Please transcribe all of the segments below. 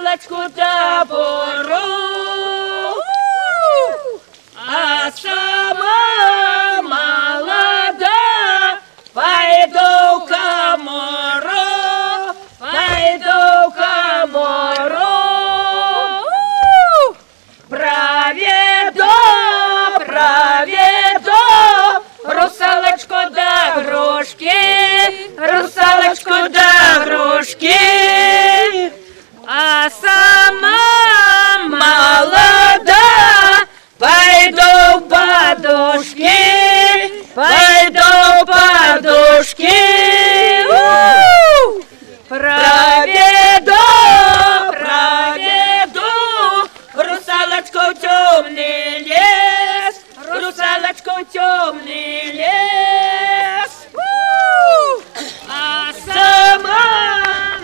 русалочку до бору, а сама молода, пойду к морю, пойду к морю, проведу, проведу русалочку до грушки, русалочку до грушки, а сама молода, пойду подушки, пойду подушки, проведу, проведу русалочку в темный лес, русалочку в темный лес, а сама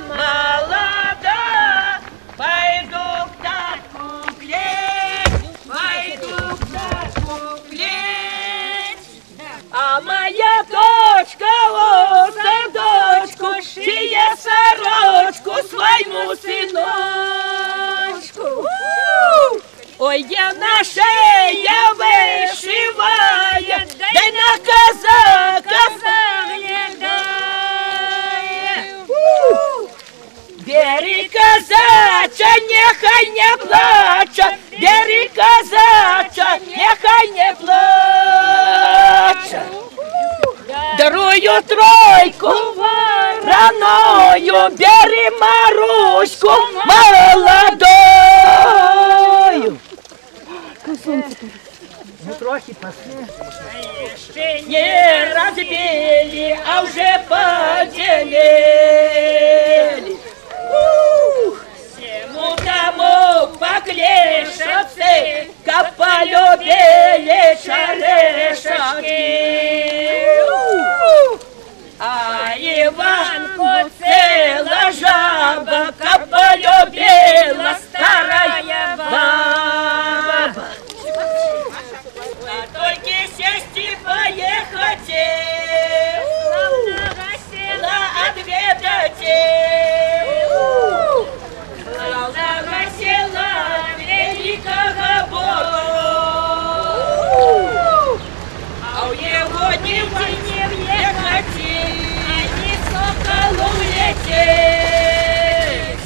молода, пойду к татку клеить, пойду к татку клеить, а моя дочка за дочку шьет сорочку своему сыночку. Ой, я на шее вышивает, дай на казак не дай. Бери казача, нехай не плача, бери казача, нехай не плача. Дарую тройку вороную, бери Маруську молодую. Ну, трохи пошли. Еще не разбили, а уже поделили. Всему тому поклешицы, как полюбили шарешки. А Иванку цела жаба, как полюбила старая баба. А только сесть и поехать, села отведать. Славного села великого Бога, а у его не въехать, а не соколу лететь,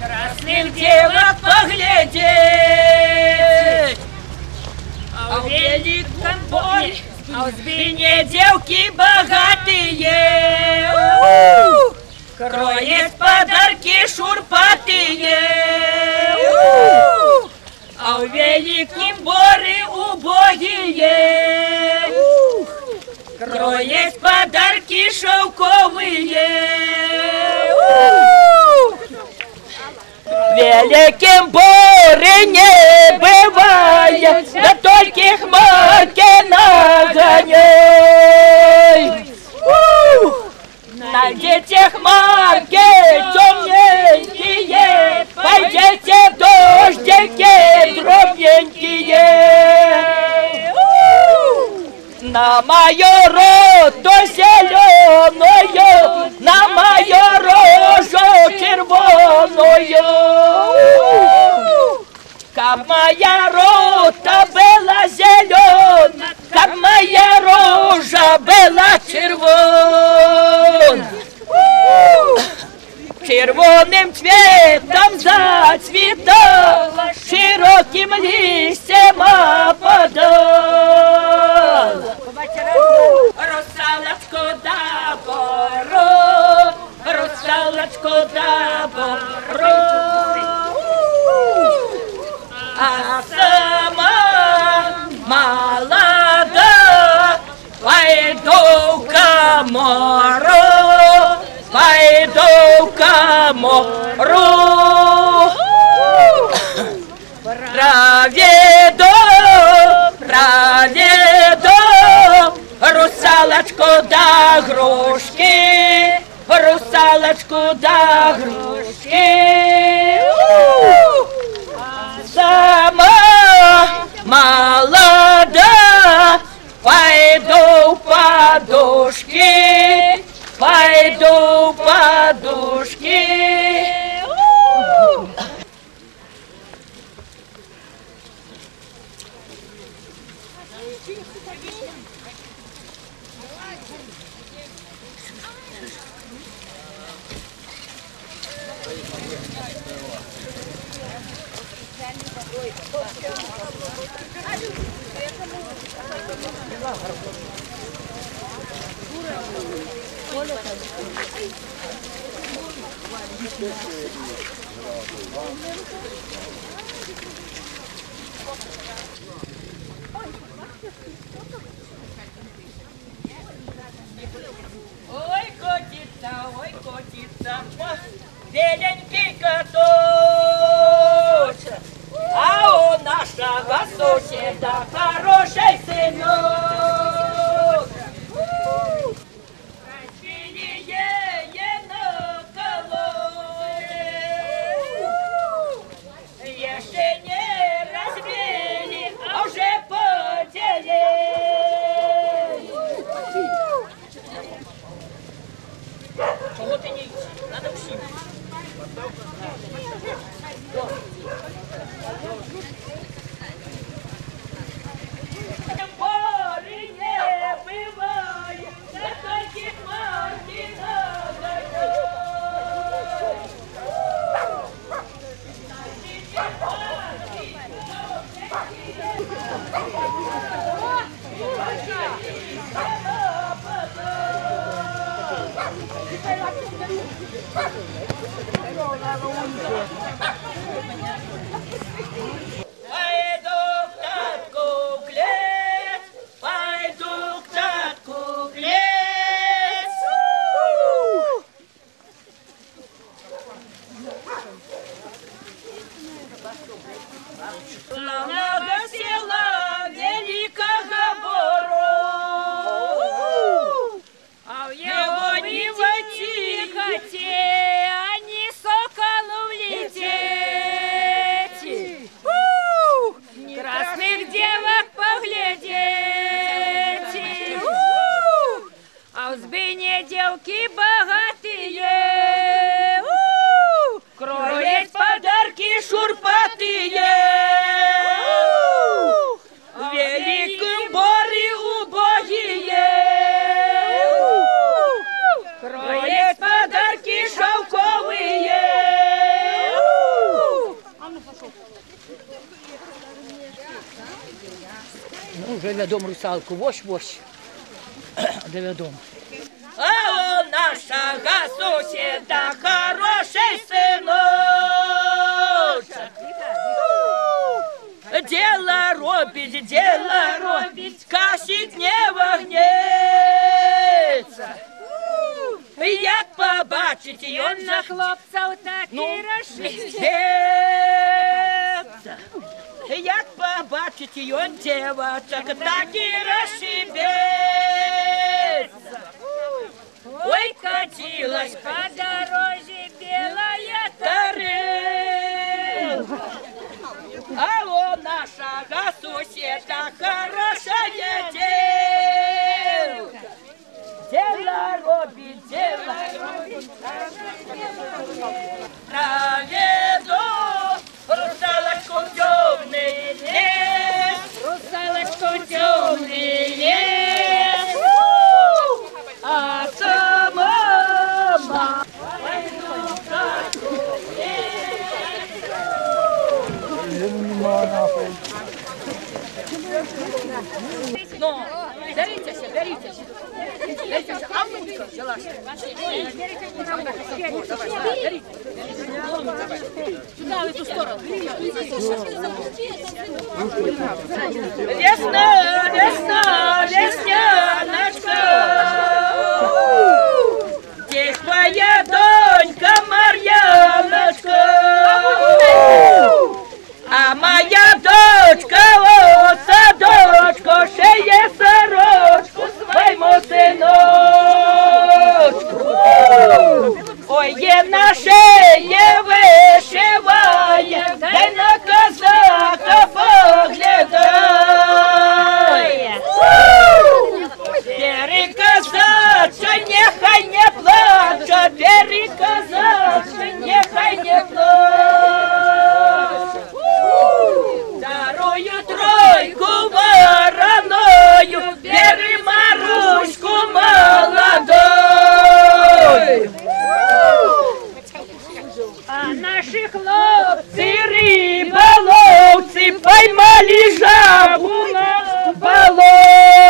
красных девок поглядеть. А в великом поле, а в спине девки богатые, кроет подарки шурпатые, а в великом боре убогие, кроет подарки шелковые. В великом боре не бывает, да только хмарки нагоняй. Найдите хмарки темненькие, пойдите в дождики дробненькие. На мою роту зеленую, на мою рожу червоную. Как моя рота была зелена, как моя рожа была червона. Червоным цветом зацветала, широким листьем опадала. Русалочку до бору, русалочку до бору, а сама молода, пойду к морю, пойду к морю, проведу, проведу русалочку до грушки, русалочку до грушки, сама молода, пойду подушки, пойду подушки. Ой, котится, беленький каточек, а у нашего соседа хороший сынок. Разбили на колоде, еще не разбили, а уже поделили. Чего ты не ищешь? Надо учить. Море не бывает, да таких марки надо. Пойду к татку глядь, пойду к татку глядь. Много села великого бору, а в его не войти хотеть, а не соколу влететь. Красных девок поглядеть, а в сбине девки богатые, кроють подарки шурпатые. В великом боре убогие, кроють подарки шовковые. Ну, вже відомо русалку, вось-вось. Де відомо. А у нашего соседа хороший сыночек. Дело робить, косить не вогнеться. Як побачить, он На хлопців так і розшився. Як побачить, он девочек, так і розшибеться. Ой, катилась По дорожі білая тарелка, а у нашего соседа хорошая девка. Дело робить. Проведу русалочку в темный лес, русалочку в темный лес, а сама пойду в хату лес. Ну, беритеся. Беритеся, а ну-ка, взялась. Сюда, в эту сторону. Весняночка, здесь твоя донька Марьяночка, а моя дочка вот садочку шеє сорочку своему сыночку. Ой, є на шеє вишиває, дай на козака поглядай. Бери козача, нехай не плаче, бери козача, нехай не плаче. Вторую тройку вороною, бери Маруську молодой. А А наши хлопцы рыболовцы поймали жабу на болоте.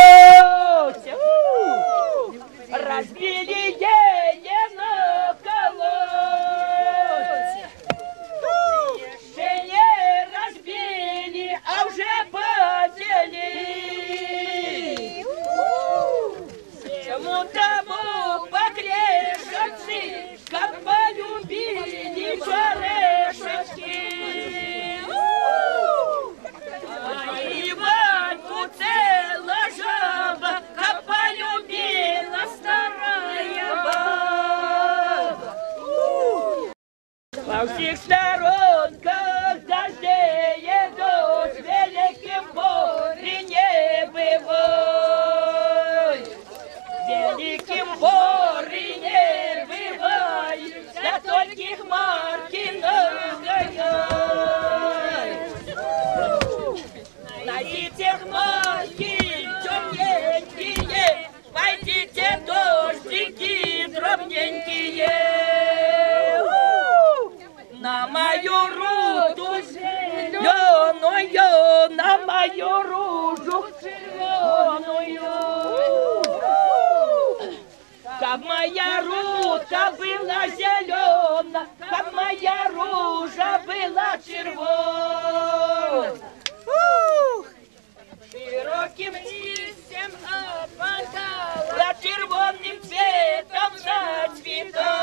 Разбили ее на колоде. Еще не разбили, а уже поделили. Всему тому поклешенцы, как полюбили черешечки. А Иванку цела жаба, как полюбила старая баба. Во всех сторонках дождей дождь, великим море не бывай. Великим море не бывай, да только хмарки нагоняй. Найдите хмарки темненькие, пойдите дождики дробненькие. На мою руку зеленую, на мою ружу червоную. Как моя ручка была зелена, как моя ружа была червона. Широким листьем опадала, червоным цветом зацветала.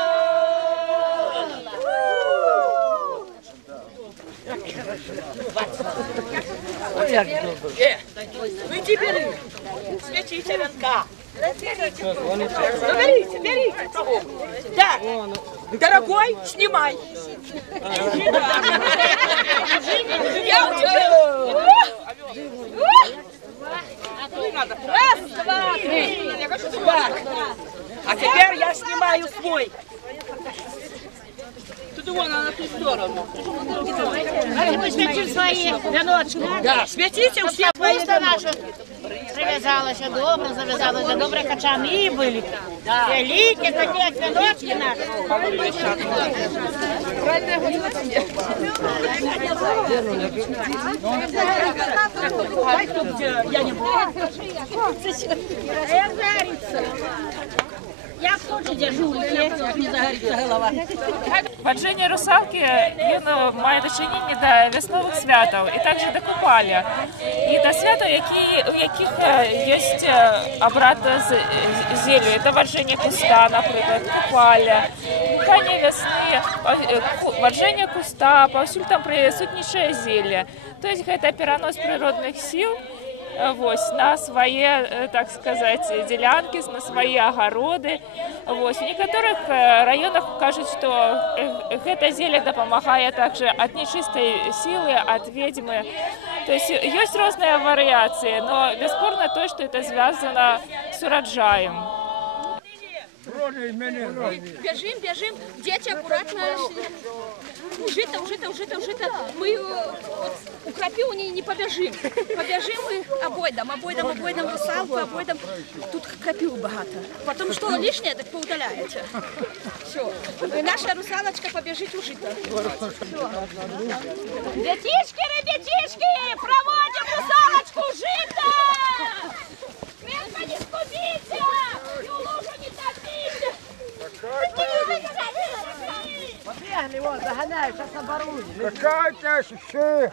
Вы теперь свечите венка. Ну, берите. Так, дорогой, снимай. Раз, два, три. А теперь я снимаю свой. Тут вон на ту сторону. Мы светим свои веночки. Да, светите все свои Наша привязалась, добре завязалась, да добре качани были. Великие такие веночки наши. Я не буду. Я хочу дежурити, не загорится голова. Вадження русалки він має дочинення до веснових святів і також до купаля. І до свята, у яких є обряд зелью. Це вадження куста, наприклад, купаля, купання весни, вадження куста, повсюль там присутнічає зілля. Тобто це перенос природних сил на свои, так сказать, делянки, на свои огороды. В некоторых районах кажут, что это зелье помогает также от нечистой силы, от ведьмы. То есть есть разные вариации, но бесспорно то, что это связано с урожаем. Бежим, дети аккуратно. Жито. Мы у крапивни не побежим. Побежим мы обойдом русалку, обойдом. Тут крапивы богато. Потом что лишнее, так поудаляете. Все. И наша русалочка побежит у жито. Ребятишки, проводим русалочку жито! Смелко не скубите! И у лужу не топите! Побегли, вот, загоняю, сейчас оборудуем. Какая-то все.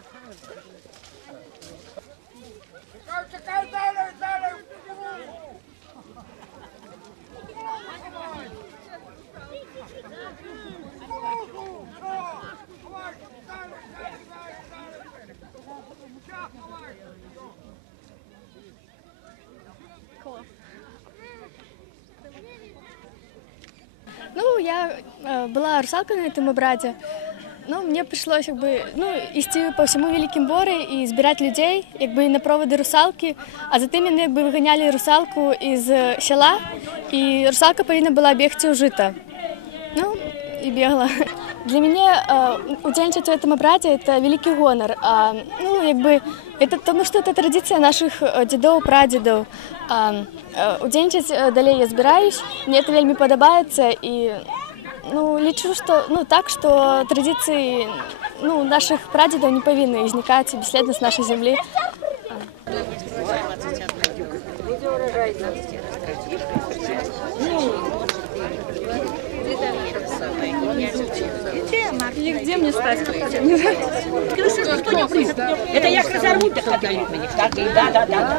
Ну, я была русалкой на этом обряде, но мне пришлось идти по всему Великим Бори и збирать людей на проводи русалки, а затем вони виганяли русалку із села, і русалка повинна була бігти у жито. Ну, и бегала. Для меня участие в этом обряде – это великий гонор. Это потому, что это традиция наших дедов, прадедов. Удзельничать далее я збираюсь, мне это вельми подобається, і Ну, лечу, что, ну, так, что традиции, ну, наших прадедов не повинны изникать бесследно с нашей земли. И где мне стать? Это як разорвуть, так отдают мне. Да.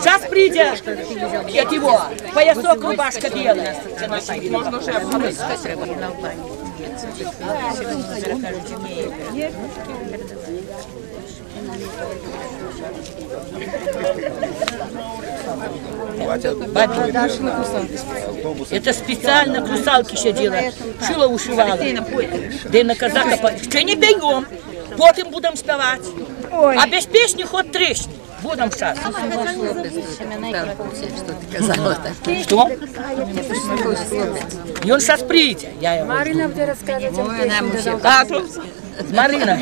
Сейчас придет, от его, поясок, рубашка белая. Это специально к русалке ще делает. Шила ушивала. Да и на казака. Ще не пьем. Потом будем спевать. А без песни хоть тресни. Будем сейчас. Что? И он сейчас придет. Марина будет рассказывать. Марина.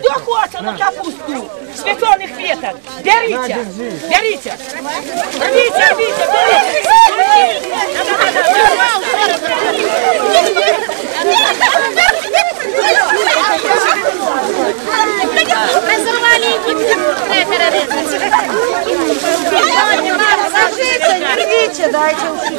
Кто хочет на капусту? Свекольных веток. Берите. Рвите. Разорвали и крэпера резать. Рвите, дайте уши.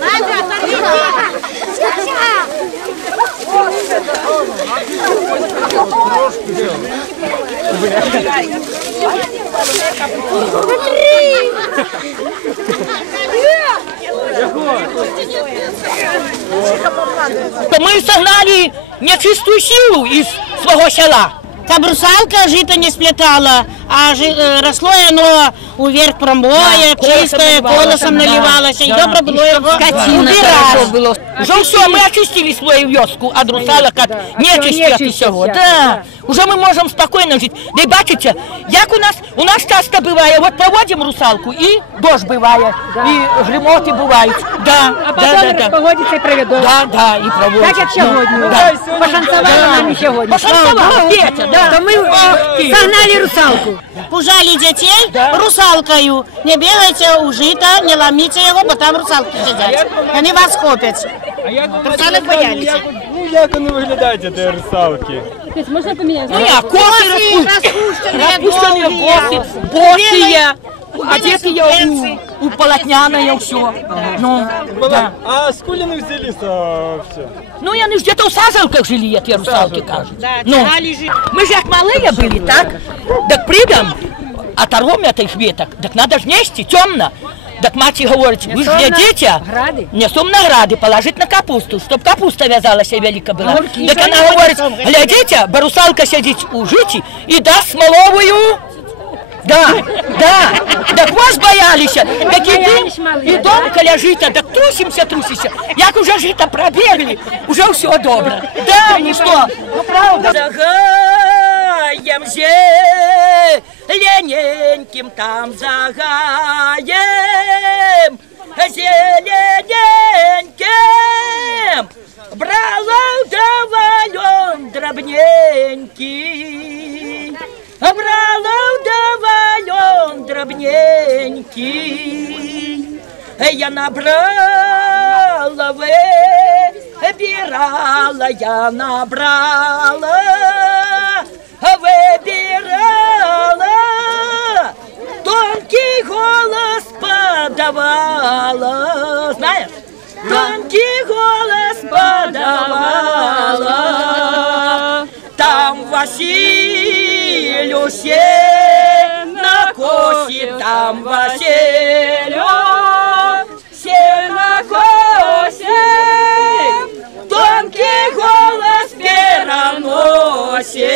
Мы согнали нечистую силу из своего села. Каб русалка жито не сплетала, а росло оно уверх промоя, чистое, колосом наливалось, и добро было его убирать. Уже все, мы очистили свою вёску от русалок, от нечисти от всего. Да, уже мы можем спокойно жить. Да и бачите, як у нас часто бывает, вот проводим русалку, и дождь бывает, и гремоты бывают. Да, А потом погодится и проведут. Да, и проводим. Так як сьогодні. Пошанцевало нам і сьогодні. Пошанцевало, Петя, да. То ми согнали русалку. Пужали детей русалкою. Не бегайте у жита, не ломите его, бо там русалки сидят. Они вас хопят. Русалок боялись. Ну як вони виглядають, ці русалки? Можно поменять? Ну я, косы распущенные косы, босые, одетые у полотняное все. Ну, да. А сколько вони взялися вообще? Ну, я где-то в сажалках жили, эти русалки, кажется. Да, Ну, мы же как малые были, так? Так придем, оторвем от их веток, так надо ж нести, темно. Так мать говорит, вы же глядите, несем награды, положить на капусту, чтоб капуста вязалась и велика была. Так она говорит, глядите, русалка сидит у жити и даст смоловую. Да, так вас боялись, так и дом коля жита, так трусимся, як уже жито пробегли, уже все добро. Да, ну что, ну правда. Загаем зелененьким там загаем, зелененьким, брала давай он дробненький, брала давай он дробненький, я набрала, выбирала, я набрала, выбирала, тонкий голос подавала, знаешь? Тонкий голос подавала, там Василю сено косит, там Василю сено косит, тонкий голос переносит,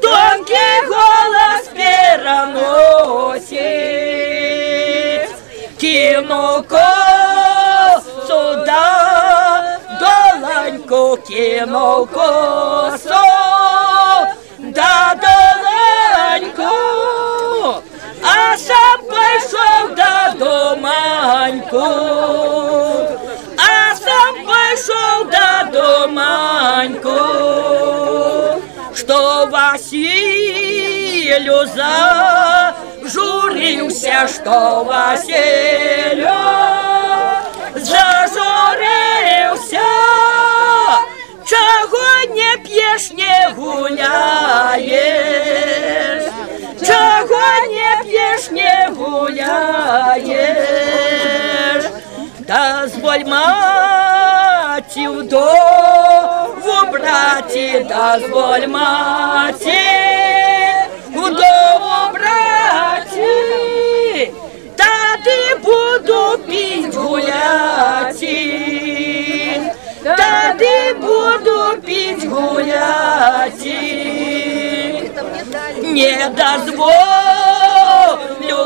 тонкий голос переносит, кину сюда, долоньку кинул косу, да долоньку, а сам пошел до доманьку, а сам пошел до доманьку, что Василию за зажурился, что Василек зажурился. Чего не пьешь, не гуляешь, чего не пьешь, не гуляешь. Дозволь мати вдову брати, дозволь мати вдову брати, тады буду пить гуляти, тады буду пить гуляти. Не дозволю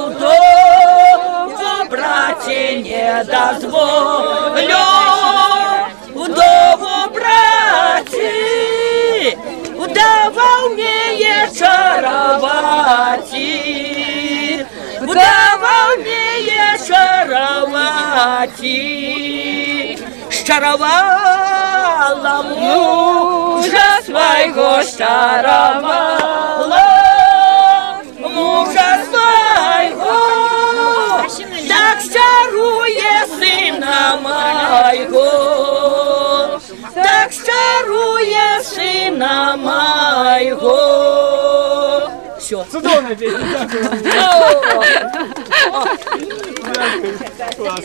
вдову брати, не дозволю вдову брати, вдова умеет чаровати, вдова умеет чаровати. Счаровала мужа своего, счаровала мужа своего, так чарує сина моего, так чарує сина моего. Все. Судовна пісня. Клас.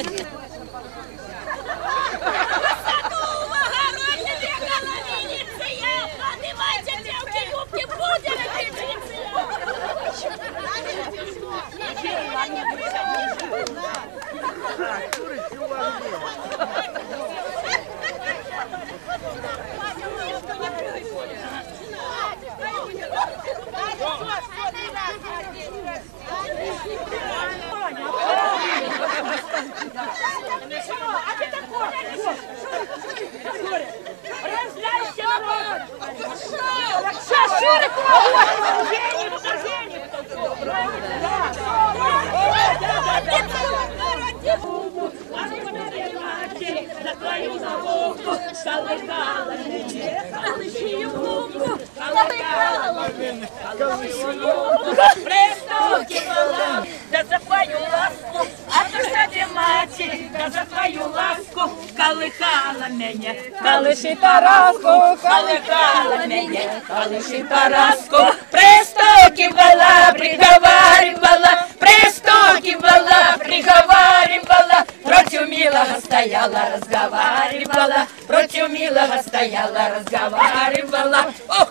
Пристукивала, да за твою ласку, а то что ты матери, да за твою ласку, колыхала меня, колыши Тараску, колыхала меня, колыши Тараску, пристукивала, приговаривала, пристукивала, приговаривала, против милого стояла, разговаривала, против милого стояла, разговаривала. Ох!